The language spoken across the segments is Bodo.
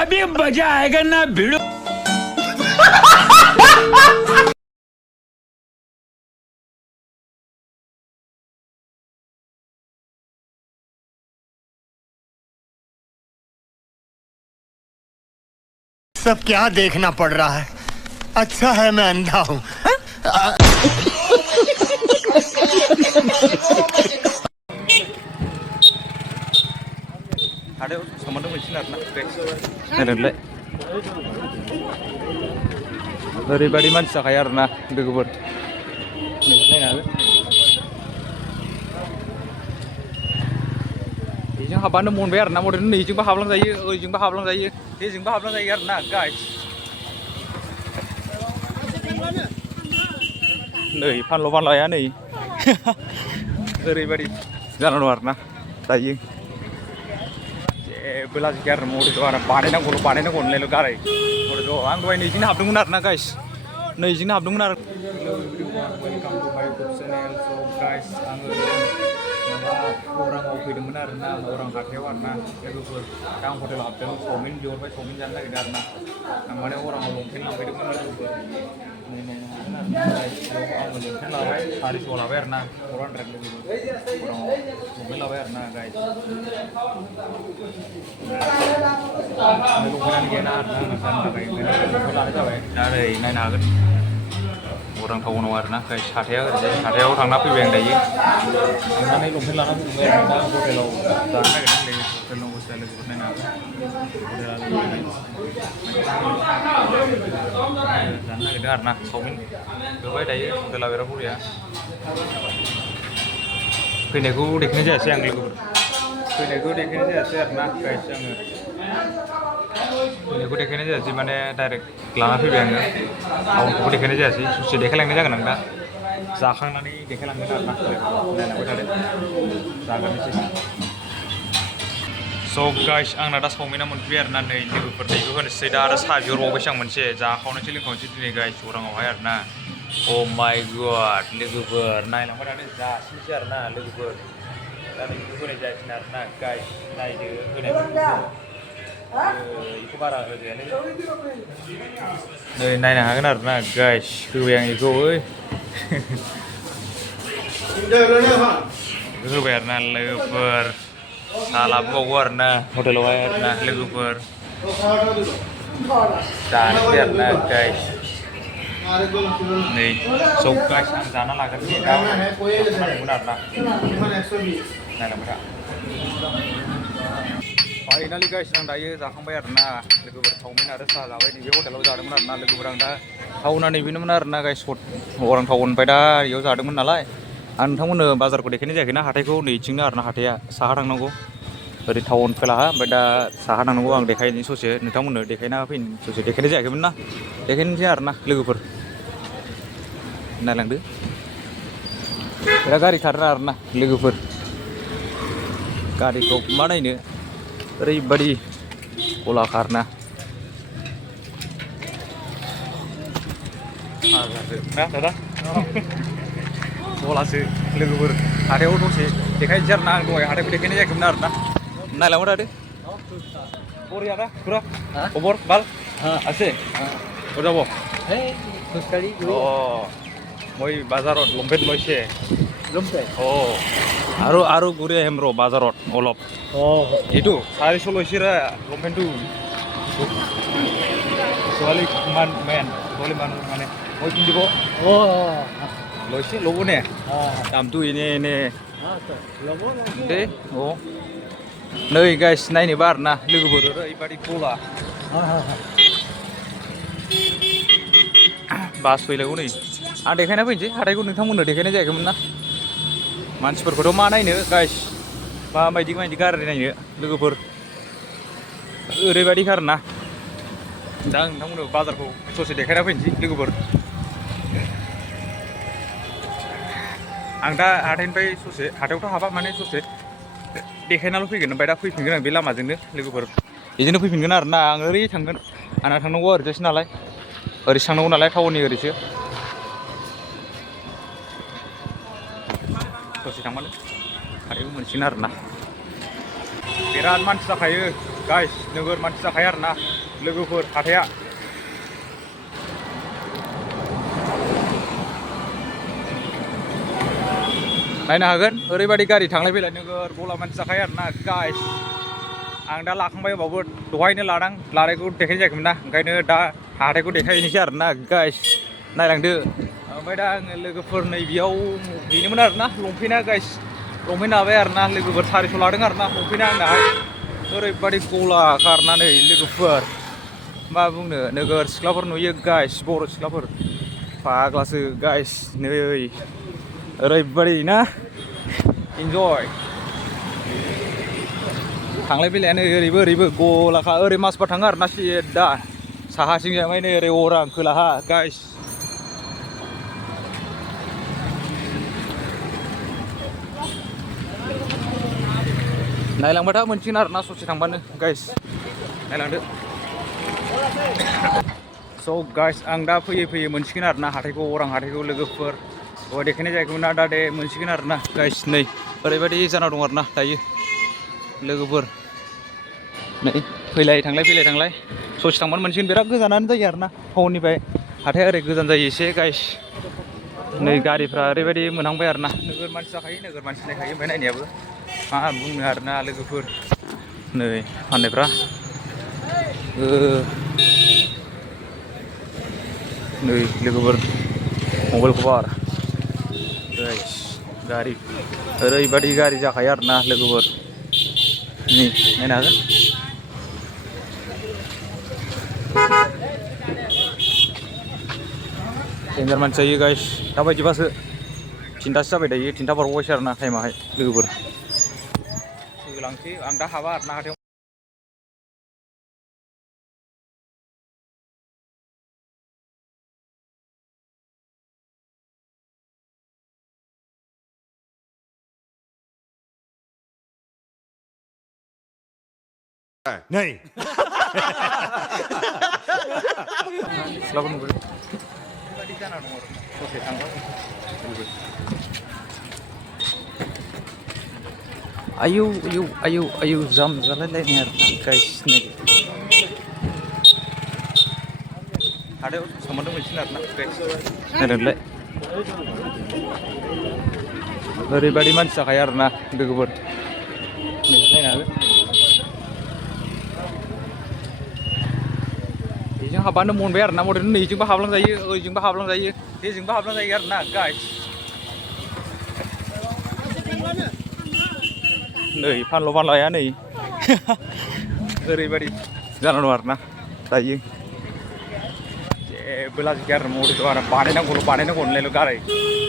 अभी मजा आएगा ना भिड़ो। सब क्या देखना पड़ रहा है। अच्छा है मैं अंधा हूँ। ओरैबायदि मानसि जाखायो आरोना लोगोफोर बेजों हाबबानो मोनबाय आरोना मथथे नैजोंबो हाबलांजायो ओइजोंबो हाबलांजायो बेजोंबो हाबलांजायो आरोना गाइस नै फानलु फानलाया नै ओरैबायदि जाना दं आरोना दायो जेबो लाजिखाया आरो मथेथ' आरो बानायनांगौ होनलायल' गारै मथेथ' आं दहाय नैजोंनो हाबदोंमोन आरोना गाइस नैजोंनो हाबदोंमोन आरो वेलकाम टु माय इउटुब चेनेल स' गाइस आङो माबा अराङाव फैदोंमोन आरोना अरां हाथायाव आरोना लोगोफोर दा आं हटेलाव हाबदों चावमिन बिहरबाय चावमिन जानो नागिरदों आरोना आं माने अराङाव लंपेन्ट लांफैदोंमोन लोगोफोर आङो लंपेन्ट लाबाय 400 लाबाय आरोना 400 लोगोफोर अराङाव लंपेन्ट लाबाय आरोना गाइस लंपेन्टानो गैयाना आरोना आंना गाननो थाखाय लंपेन्ट लानाय जाबाय दा ओरै नायनो हागोन अरां टाउनाव आरोना गाइस हाथाया ओरैजाय हाथायाव थांना फैबाय आं दायो थांनानै लंपेन्ट लाना फैबाय आरोना दा हटेलाव जानो नागिरदों दायो हटेल नंगौसो लोगोफोर नायनो हागोन जानो नागिरदों आरोना चावमिन होबाय दायो हटेला बिराद बरिया फैनायखौ देखायनाय जायासै आं लोगोफोर फैनायखौ देखायनाय जायासै आरोना गाइस आङो फैनायखौ देखायनाय जायासै माने डाइरेक्ट लाना फैबाय आङो टाउनखौबो देखायनाय जायासै ससे देखायलांनाय जागोन आं दा जाखांनानै देखायलांगोन आरोना नायलांबाय थादो जागोनसै स' गाइस आंना दा चावमिना मोनफैबाय आरोना नै लोगोफोर दैबो होनोसै दा आरो साहा बिहरबावबायसो आं मोनसे जाखावनोसै लोंखावनोसै दिनै गाइस अराङावहाय आरोना अ माय गड लोगोफोर नायलांबाय थादो जासिनोसै आरोना लोगोफोर दा नैबो होनाय जायासै आरोना गाइस नायदो होनायफोरखौ बेखौ बारा होजायालै नै नायनो हागोन आरोना गाइस होबाय आं बेखौ होबाय आरोना लोगोफोर साहा लाबोबावो आरोना हटेलावहाय आरोना लोगोफोर जानोसै आरोना गाइस नै सब गाइस आं जाना लाग्रोसै दा जाखांनांगौमोन आरोना नायलांबाय था फाइनालि गाइस आं दायो जाखांबाय आरोना लोगोफोर चावमिन आरो साहा जाबाय नैबे हटेलाव जादोंमोन आरोना लोगोफोर आं दा टाउना नैबेनोमोन आरोना गाइस अरां टाउननिफ्राय दा बेयाव जादोंमोन नालाय आं नोंथांमोननो बाजारखौ देखायनाय जायाखैना हाथायखौ नैथिंनो आरोना हाथाया साहा थांनांगौ ओरै टाउन खोलाहा ओमफ्राय दा साहा थांनांगौ आं देखायनो ससे नोंथांमोननो देखायना फैनो ससे देखायनाय जायाखैमोन ना देखायनोसै आरोना लोगोफोर नायलांदो बिराद गारि खारो आरोना लोगोफोर गारिखौ मा नायनो ओरैबायदि गला खारना ना दादा गलासो लोगोफोर हाथायाव दसे देखायनोसै आरोना आं दहाय हाथायखौ देखायनाय जायाखैमोन आरोना नायलांबाय थादो बरिया ना पुरा खबर ভাল আছে ক'ত যাব খোজকাঢ়ি অঁ মই বাজাৰত লংপেণ্ট লৈছে লংপেণ্ট আৰু ঘূৰি আহিম ৰ বাজাৰত অলপ এইটো 400 লৈছে ৰে লংপেণ্টটো ছোৱালী ছোৱালী মানুহ মানে মই পিন্ধিব লৈছে ল'ব নে দামটো এনে दे नै गाइस नायनोबा आरोना लोगोफोर ओरैबायदि गला बास फैलायगौ नै आं देखायना फैनोसै हाथायखौ नोंथांमोननो देखायनाय जायाखैमोन ना मानसिफोरखौथ' मा नायनो गाइस माबायदि गारि नायनो लोगोफोर ओरैबायदि आरोना दा आं नोंथांमोननो बाजारखौ ससे देखायना फैनोसै लोगोफोर आं दा हाथायनिफ्राय ससे हाथायावथ' हाबा माने ससे देखायनाल' फैगोन ओमफ्राय दा फैफिनगोन आं बे लामाजोंनो लोगोफोर बेजोंनो फैफिनगोन आरोना आं ओरै थांगोन आंना थांनांगौ ओरैजायसो नालाय ओरैसो थांनांगौ नालाय टाउननि ओरैसो ससे थांबानो हाथायखौ मोनसिगोन आरोना बिराद मानसि जाखायो गाइस नोगोर मानसि जाखायो आरोना लोगोफोर हाथाया नायनो हागोन ओरैबायदि गारि थांलाय फैलाय नोगोर गला मानसि जाखायो आरोना गाइस आं दा लाखांबाय बावबो दहायनो लानायखौ देखायनाय जायाखैमोन ना ओंखायनो दा हाथायखौ देखायनोसै आरोना गाइस नायलांदो ओमफ्राय दा आङो लोगोफोर नै बेयाव बेनोमोन आरोना लंपेन्टआ गाइस लंपेन्ट लाबाय आरोना लोगोफोर 400 लादों आरोना लंपेन्टआ आंनाहाय ओरैबायदि गलाखा आरोना नै लोगोफोर मा बुंनो नोगोर सिख्लाफोर नुयो गाइस बर' सिख्लाफोर फाग्लासो गाइस नै ओरैबायदि ना इन्जय थांलाय फैलायानो ओरैबो गलाखा ओरै मासबा थाङो आरोना सिदा साहाथिं जाबाय नै ओरै अरां खोलाहा गाइस नायलांबाथ' मोनसिगोन आरोना ससे थांबानो गाइस नायलांदो स' गाइस आं दा फैयै मोनसिगोन आरोना हाथायखौ अरां हाथायखौ लोगोफोर दहाय देखायनाय जायाखैमोन ना दा दे मोनसिगोन आरोना गाइस नै ओरैबायदि जाना दं आरोना दायो लोगोफोर नै फैलाय थांलाय ससे थांबानो मोनसिगोन बिराद गोजानानो जायो आरोना टाउननिफ्राय हाथाया ओरै गोजान जायो एसे गाइस नै गारिफ्रा ओरैबायदि मोनहांबाय आरोना नोगोर मानसि जाखायो नोगोर मानसि नायखायो ओमफ्राय नायनायाबो मा बुंनो आरोना लोगोफोर नै फाननायफ्रा नै लोगोफोर मबाइल कभार गाइस गारि ओरैबायदि गारि जाखायो आरोना लोगोफोर नै नायनो हागोन डेन्जार मानसि जायो गाइस दाबायदिबासो 3थासो जाबाय दायो 3था बारबावबायसो आरोना टाइमाहाय लोगोफोर होलांसै आं दा हाबा आरोना हाथायाव नहीं सिख्लाफोर नुबाय बेबायदि जाना दं आरो ससे थांबा आयौ जाम जालायलायनाय आरोना गाइस नै हाथायाव सोमोन्दो मोनसिगोन आरोना गाइस नायलाय ओरैबायदि मानसि जाखायो आरोना लोगोफोर नै नायनो हागोन बेजों हाबबानो मोनबाय आरोना मथेनो नैजोंबो हाबलांजायो ओइजोंबो हाबलांजायो बेजोंबो हाबलांजायो आरोना गाइस नै फानल'या नै ओरैबायदि जाना दं आरोना दायो जेबो लाजिखाया आरो मथेथ' आरो बानायनांगौ होनलायल' गारै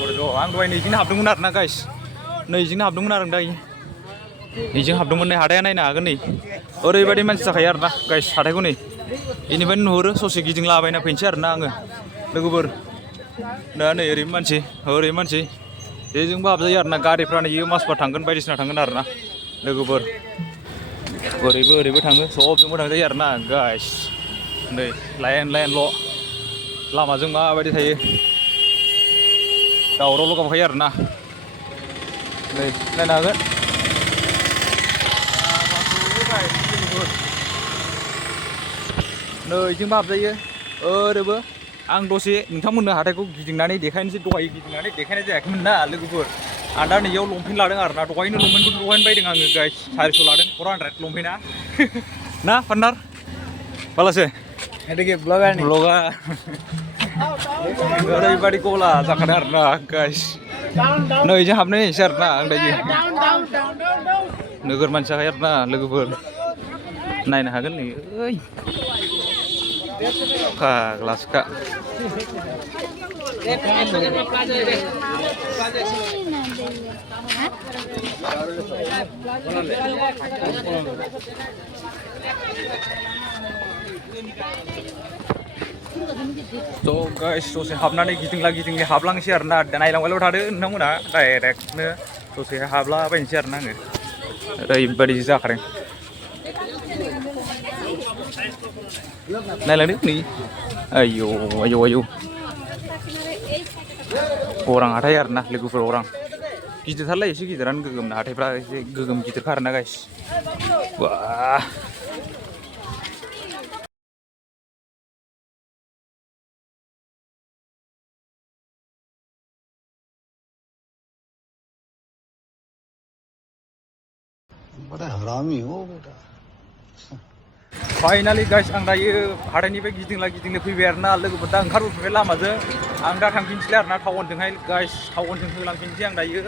मथेथ' आं दहाय नैजोंनो हाबदोंमोन आरोना गाइस नैजोंनो हाबदोंमोन आरो दायो नैजों हाबदोंमोन नै हाथाया नायनो हागोन नै ओरैबायदि मानसि जाखायो आरोना गाइस हाथायखौ नै बेनिफ्रायनो नुहुरो ससे गिदिंलाबायना फैनोसै आरोना आङो लोगोफोर दा नै ओरैबो मानसि जेजोंबो हाबजायो आरोना गारिफ्रा नै मासबा थांगोन बायदिसिना थांगोन आरोना लोगोफोर ओरैबो थाङो सबजोंबो थांजायो आरोना गाइस नै लाइनल' लामाजों माबायदि थायो दावरावल' गाबखायो आरोना नै नायनो हागोन नैजोंबो हाबजायो ओरैबो आं दसे नोंथांमोननो हाथायखौ गिदिंनानै देखायनोसै दहाय गिदिंनानै देखायनाय जायाखैमोन ना लोगोफोर आं दा नैयाव लंपेन्ट लादों आरोना दहायनो लंपेन्टखौ बायदों आङो गाइस 400 लादों 400 लंपेन्टआ ना पार्टनार बालासो ब्लगा ओरैबायदि गला जाखादों आरोना गाइस नैजों हाबनाय नायनोसै आरोना आं दायो नोगोर मानसि जाखायो आरोना लोगोफोर नायनो हागोन नै ओइ फाग्लासोखा थ' गाइस दसे हाबनानै गिदिंला हाबलांसै आरोना नायलांबायल' थादो नोंथांमोना डाइरेक्टनो दसे हाबलाबायनोसै आरोना आङो ओरैबायदि जाखादों नायलांदो नै आयौ अरां हाथाय आरोना लोगोफोर अरां गिदिरथारलाय एसे गिदिरानो गोगोमनो हाथायफ्रा एसे गोगोम गिदिरखा आरोना गाइस बा बड़ा हरामी हो बेटा फाइनालि गाइस आं दायो हाथायनिफ्राय गिदिंला फैबाय आरोना लोगोफोर दा ओंखारबोफिनबाय लामाजों आं दा थांफिनसैलाय आरोना टाउनजोंहाय गाइस टाउनजों होलांफिनसै आं दायो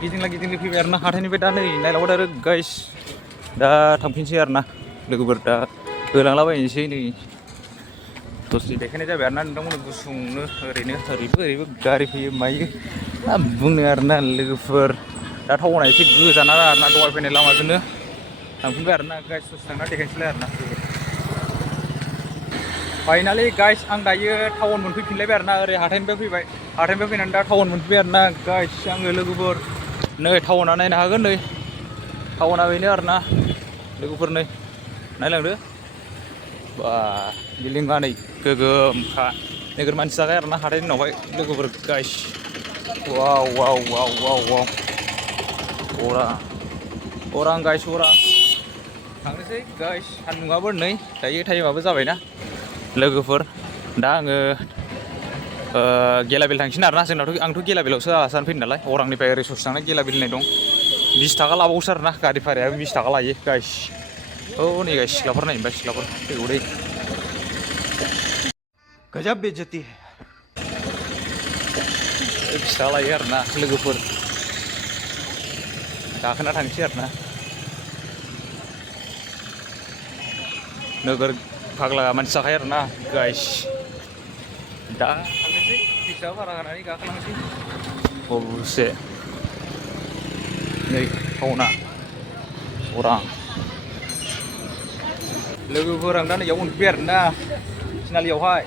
गिदिंला फैबाय आरोना हाथायनिफ्राय दा नै नायलांबाय आरो गाइस दा थांफिनसै आरोना लोगोफोर दा होलांलाबायनोसै नै दसे देखायनाय जाबाय आरोना नोंथांमोननो गुसुंनो ओरैबो गारि फैयो मायो बुंनो आरोना लोगोफोर दा टाउना एसे गोजान आरोना दहाय फैनाय लामाजोंनो थांफिनबाय आरोना गाइस दसे थांना देखायनोसैलाय आरोना फाइनालि गाइस आं दायो टाउन मोनफैफिनलायबाय आरोना ओरै हाथायनिफ्राय फैनानै दा टाउन मोनफैबाय आरोना गाइस आङो लोगोफोर नै टाउना नायनो हागोन नै टाउना बेनो आरोना लोगोफोर नै नायलांदो बा बिल्डिंआ नै गोगोमखा नोगोर मानसि जाबाय आरोना हाथायनि उनावहाय लोगोफोर गाइस वाव अरां गाइस अरां थांनोसै गाइस सान्दुंआबो नै दायो टाइमाबो जाबायना लोगोफोर दा आङो गेलाबिल थांसिन आरोना जोंनावथ' आंथ' गेलाबिलावसो आलासियानो फैदों नालाय अरांनिफ्राय ओरै ससे थांनाय गेलाबिल होननाय दं 20 थाखा लाबावोसो आरोना गारि भारायाबो 20 थाखा लायो गाइस औ नै गाइस सिख्लाफोर नायनोबा सिख्लाफोर फैगौ दै गजब बेइज्जती है 20 थाखा लायो आरोना लोगोफोर गाखोना थांसै आरोना नोगोर फाग्ला मानसि जाखायो आरोना गाइस दा थांनोसै 20 थाखा भारा होनानै गाखोलांनोसै अबसे नै टाउना अरां लोगोफोर आं दा नैयाव मोनफैबाय आरोना थिनालियावहाय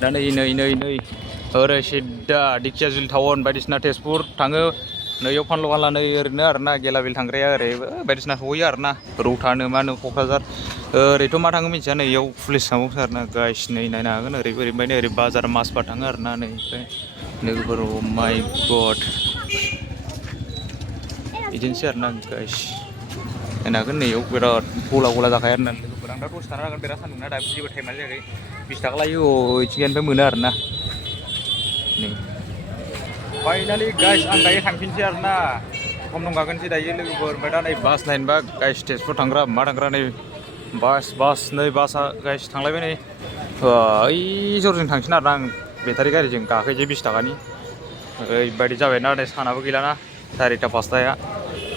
दा नै ओरै सिदा दिखियाजुलि टाउन बायदिसिना तेजपुर थाङो नैयाव फानलु नै ओरैनो आरोना गेलाबिल थांग्राया ओरै बायदिसिना सहैयो आरोना रौतानो मानो क'क्राझार ओरैथ' मा थाङो मिथिया नैयाव पुलिस थांबावोसो आरोना गाइस नै नायनो हागोन ओरैनिफ्राय ओरै बाजार मासबा थाङो आरोना नै ओमफ्राय लोगोफोर माय गड बिदिनोसै आरोना गाइस नायनो हागोन नैयाव बिराद गला जाखायो आरोना लोगोफोर आं दा दसे थानो हागोन बिराद सान्दुंना दा जेबो टाइमानो जायाखै 20 थाखा लायो इथिंनिफ्राय मोनो आरोना नै फाइनालि गाइस आं दायो थांफिनसै आरोना खम दंखागोनसै दायो लोगोफोर ओमफ्राय दा नै बास लाइनबा गाइस तेजपुर थांग्रा मा थांग्रा नै बास नै बासआ गाइस थांलायबाय नै ओइ जरजों थांसिन आरोना आं बेटारि गारिजों गाखोनोसै 20 थाखानि ओरैबायदि जाबायना नै सानाबो गैलाना 4टा 5टाया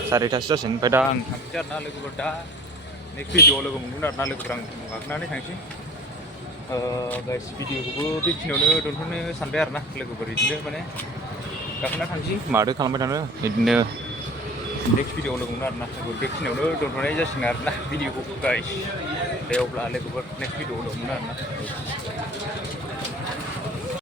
4टासो जासिगोन ओमफ्राय दा आं थांसै आरोना लोगोफोर दा नेक्स्ट भिडिअआव लोगो मोनगोन आरोना लोगोफोर आं गाखोनानै थांसै गाइस भिडिअखौबो बेखिनियावनो दोनथ'नो सानबाय आरोना लोगोफोर बिदिनो माने गाखोना थांसै माथो खालामबाय थानो बिदिनो नेक्स्ट भिडिअआव लोगो मोनगोन आरोना लोगोफोर बेखिनियावनो दोनथ'नाय जासिगोन आरोना भिडिअखौ गाइस दे अब्ला लोगोफोर नेक्स्ट भिडिअआव लोगो मोनगोन आरोना